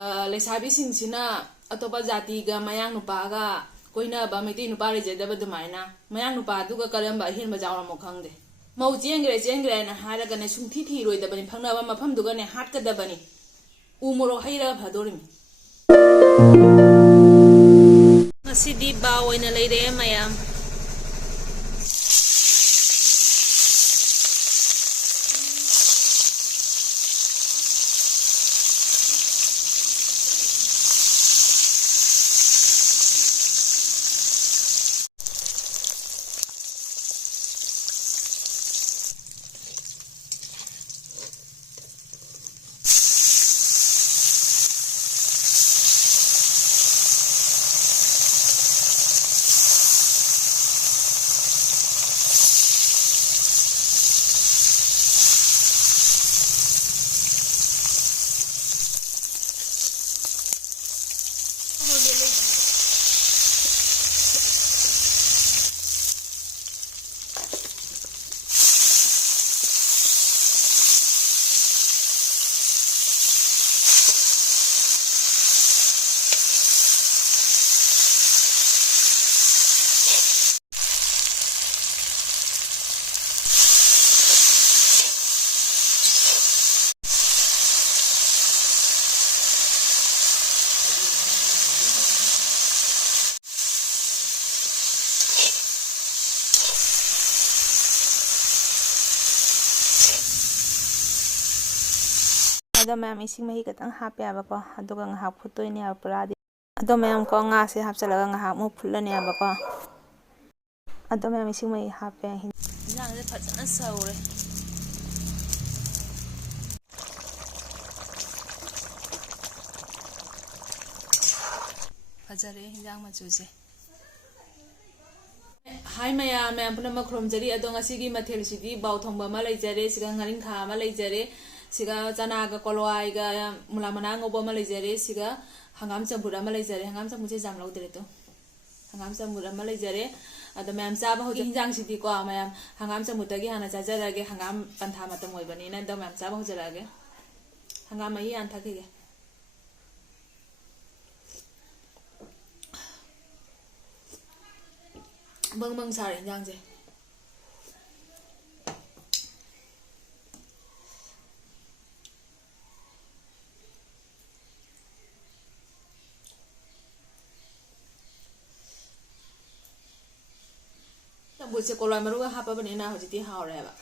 Lesabi singsina atopa jati ga mayang nupaga koina ba meti nupa rejadaba dumaina mayang nupa duga karamba hin bajawra mo khangde mau jengre na haraga ne sungthi thi roi dabani phangna ba mafam duga ne hat ka dabani umoro haira phadorimi ngasidi ba oina leire mayam Ado mayam ising mahi katang hape abako aduga ngahak phutoini apuradi ado mayam ko nga se hapchalaga ngahak mu phulani abako ado mayam ising mahi hape hinjang se phajana saure fajare hinjang machuse hai mayam puna makhrom jari ado ngasigi mathel sidi baw thongba ma leijare siga ngaring kha ma leijare siga chana ga kolwai ga mula mana ngobo ma leijare siga hangam chambura ma leijare hangam chambu che jam laudre to hangam chambura ma leijare ado mayam chaba ho hinjang sidi ko mayam hangam chambu tagi hana chajarage hangam pantha matam oibani na do mayam chaba ho jarage hangam mai an thake bang sar hinjang je buce kolai maruga hapa bani na hojiti haure ba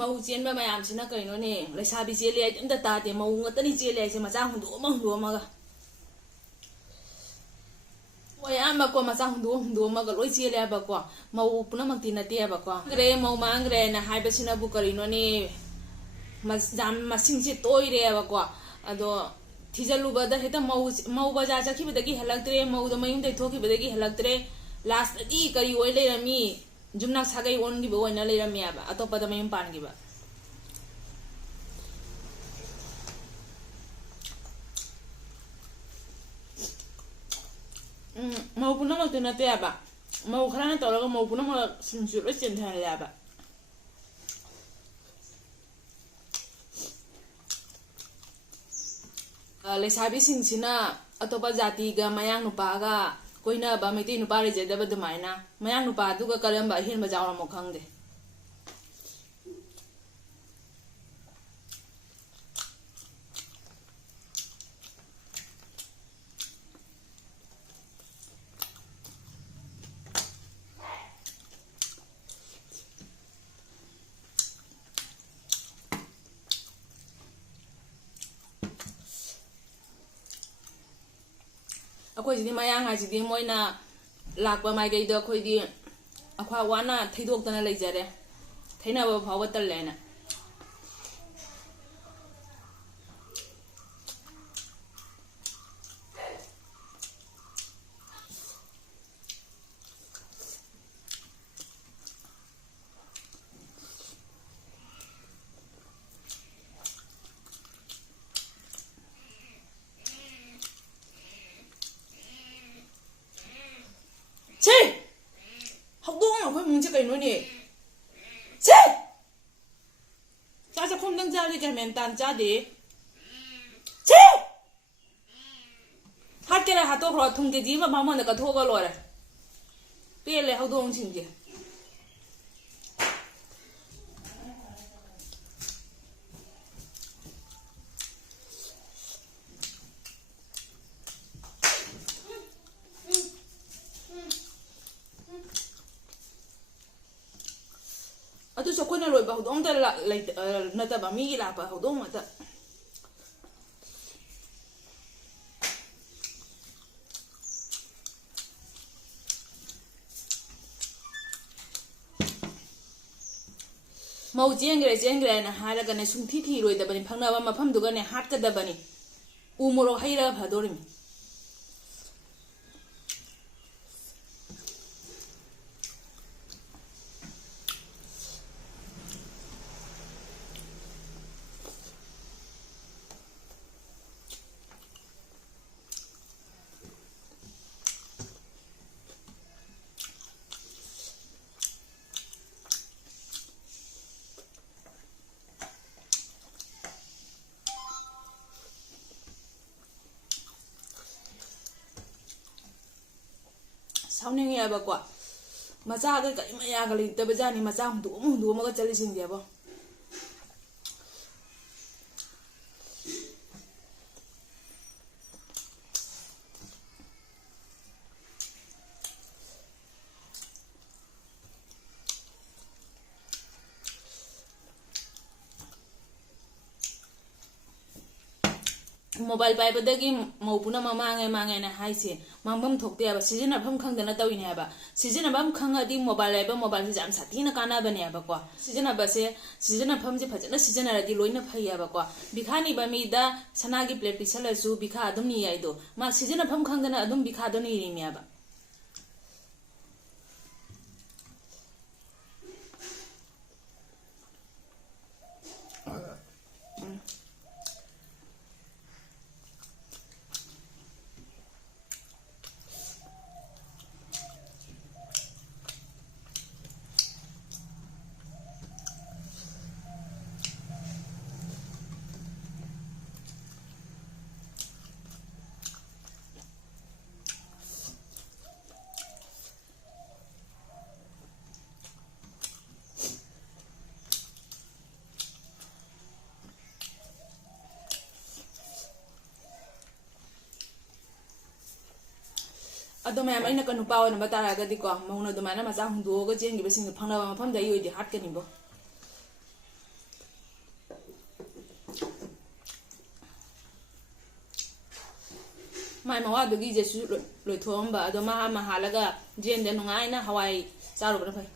mau chen ba mayam sina kaino ne lesabi chele ai imda ta te mau ngatani chele ai se macha hundu ma ga wayama ko macha hundu ma ga loi chele ba ko mau puna makti na te ba ko gre mau mangre na hai ba sina bu karino ne jam masing se toi re ba ko ado thijalu ba da heta mau ba ja ki bedagi halaktre mau da mayum dai thoki bedagi halaktre last di kari oi le rami jumna sagai on gi bo na le rami aba atopa da mayum pan gi ba mau puna ma tuna te aba mau khana to lo mau puna ma sinju lo chen than le aba lesabi singsina atopa jati ga mayang nupa ga koina ba meti nupa re jeda ba dumaina mayang nupa du ga kalam ba hin ba jaw mo khangde akhoi jidi mayang ha jidi moina lakpa mai gai da khoi di akwa wana theidok tana leijare theina ba phawa tal lena 문제 kainoni che cha khom dang ja le ka men tan cha de che hat kera hato khro thung de ji ma ma ma ka tho ga lo re pe le hau dong ching je atu so ko na loi ba dong da la na ta ba mi la ba dong ma ta mau jengre na hala ga na sung thi roi da bani phangna ba mafam du ga ne hat ka da bani u moro haira bhadorim sauning ya ba kwa macha ga kai ma ya ga li ta ba jani macha hundu ma ga chali sing dia ba mobile pai badagi maupuna mamangai na haise mangbam thokte aba sijinabafam khangdana tawine aba sijinabafam khangadi mobile jam satina kana bane aba ko sijinabafam je phajana sijinaradi loina phai aba ko bikhani bami da sanagi plate pisalasu bikha adum ni aido ma sijinabafam khangdana adum bikha do ni ri aba ado mayam aina kanu pawa na batara ga diko mauna do mana maza hundu ga jengi besing phangna ba mafam da yoidi hat kani bo mai mawadugi jesu loithomba ado ma halaga jende nungaina hawai charu bana phai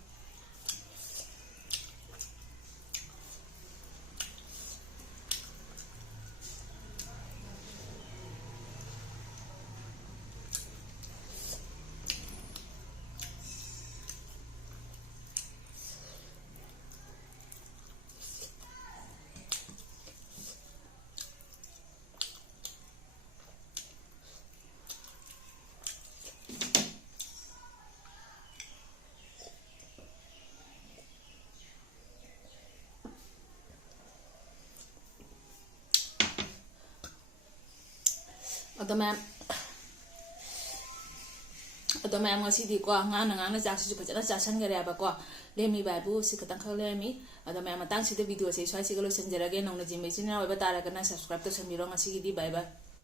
Ado mayam ngasi di ko ngana jaksi ju phajana chasan gare aba ko lemi baibu si khatang khang lemi ado mayam matang si de video se swai si galo sanjarage nongna jimbe sina oiba tara kana subscribe to samiro ngasi di bye bye